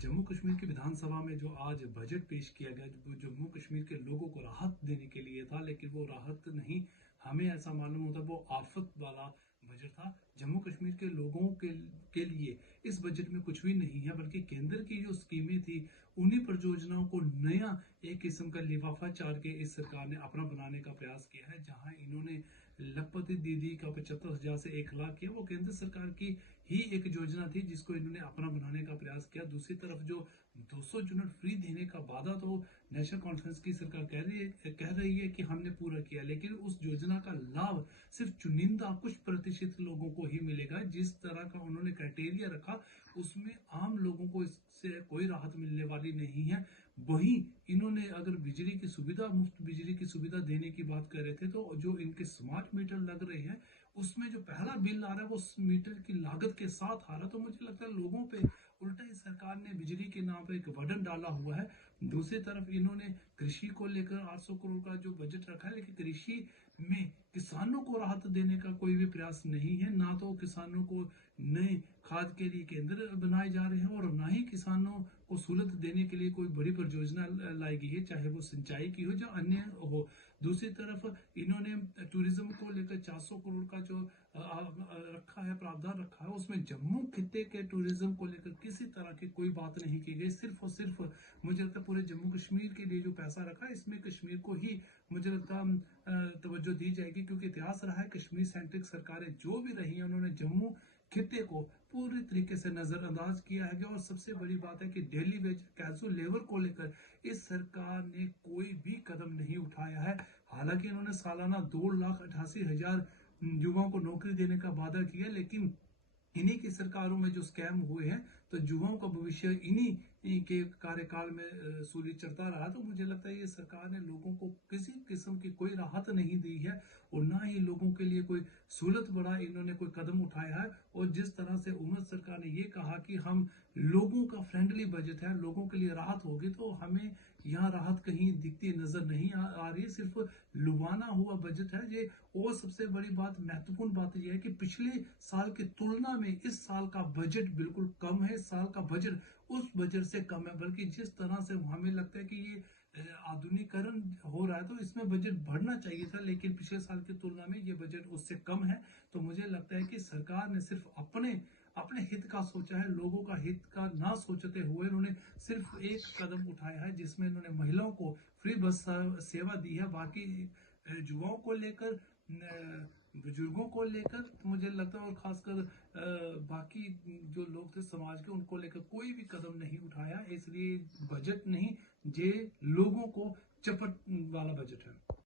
जम्मू कश्मीर की विधानसभा में जो आज बजट पेश किया गया, जो जम्मू कश्मीर के लोगों को राहत देने के लिए था, लेकिन वो राहत नहीं, हमें ऐसा मालूम होता वो आफत वाला बजट था। जम्मू कश्मीर के लोगों के लिए इस बजट में कुछ भी नहीं है, बल्कि केंद्र की जो स्कीमें थी उन्हीं परियोजनाओं को नया एक किस्म का लिफाफा चार के इस सरकार ने अपना बनाने का प्रयास किया है। जहां इन्होंने लखपति दीदी का 75,000 से 1 लाख किया, वो केंद्र सरकार की ही एक योजना थी जिसको इन्होंने अपना बनाने का प्रयास किया। दूसरी तरफ जो 200 यूनिट फ्री देने का वादा तो नेशनल कॉन्फ्रेंस की सरकार कह रही है कि हमने पूरा किया, लेकिन उस योजना का लाभ सिर्फ चुनिंदा कुछ प्रतिशत लोगों को ही मिलेगा। जिस तरह का उन्होंने क्राइटेरिया रखा उसमें आम लोगों को इससे कोई राहत मिलने वाली नहीं है। वहीं इन्होंने अगर बिजली की सुविधा, मुफ्त बिजली की सुविधा देने की बात कर रहे थे, तो जो इनके स्मार्ट मीटर लग रहे हैं उसमें जो पहला बिल आ रहा है वो मीटर की लागत के साथ आ रहा है। तो मुझे लगता है लोगों पे उल्टा ही सरकार ने बिजली के नाम पर एक बर्डन डाला हुआ है। दूसरी तरफ इन्होंने कृषि को लेकर 800 करोड़ का जो बजट रखा है, लेकिन कृषि में किसानों को राहत देने का कोई भी प्रयास नहीं है। ना तो किसानों को नए खाद के लिए केंद्र बनाए जा रहे हैं और ना ही किसानों को सहूलत देने के लिए कोई बड़ी परियोजना लाई गई है, चाहे वो सिंचाई की हो या अन्य हो। दूसरी तरफ इन्होंने टूरिज्म को लेकर 400 करोड़ का जो रखा है, प्रावधान रखा है, उसमें जम्मू खित्ते के टूरिज्म को लेकर किसी तरह की कोई बात नहीं की गई। सिर्फ और सिर्फ मुझे लगता है पूरे जम्मू कश्मीर के लिए जो पैसा रखा है इसमें कश्मीर को ही मुझे लगता तवज्जो दी जाएगी, क्योंकि इतिहास रहा है कश्मीर सेंट्रिक सरकारें जो भी रही हैं उन्होंने जम्मू खित्ते को पूरी तरीके से नजरअंदाज किया है। और सबसे बड़ी बात है कि डेली वेज कैजुअल लेबर को लेकर इस सरकार ने कोई भी कदम नहीं उठाया है। हालांकि इन्होंने सालाना 2,88,000 युवाओं को नौकरी देने का वादा किया, लेकिन इन्हीं की सरकारों में जो स्कैम हुए हैं तो युवाओं का भविष्य इन्हीं के कार्यकाल में सूली चढ़ता रहा। तो मुझे लगता है ये सरकार ने लोगों को किसी किस्म की कोई राहत नहीं दी है और ना ही लोगों के लिए कोई सहूलत बड़ा इन्होंने कोई कदम उठाया है। और जिस तरह से उमर सरकार ने ये कहा कि हम लोगों का फ्रेंडली बजट है, लोगों के लिए राहत होगी, तो हमें यहाँ राहत कहीं दिखती नजर नहीं आ रही, सिर्फ लुभाना हुआ बजट है ये। और सबसे बड़ी बात, महत्वपूर्ण बात यह है कि पिछले साल की तुलना में इस साल का बजट बिल्कुल कम है। इस साल का बजट उस बजट से कम है, बल्कि जिस तरह से हमें लगता है कि ये आधुनिकीकरण हो रहा है तो इसमें बजट बढ़ना चाहिए था, लेकिन पिछले साल की तुलना में ये बजट उससे कम है। तो मुझे लगता है कि सरकार ने सिर्फ अपने अपने हित का सोचा है, लोगों का हित का ना सोचते हुए इन्होंने सिर्फ एक कदम उठाया है जिसमें इन्होंने महिलाओं को फ्री बस सेवा दी है। बाकी युवाओं को लेकर, बुजुर्गों को लेकर तो मुझे लगता है, और खासकर बाकी जो लोग थे समाज के, उनको लेकर कोई भी कदम नहीं उठाया। इसलिए बजट नहीं, ये लोगों को चपट वाला बजट है।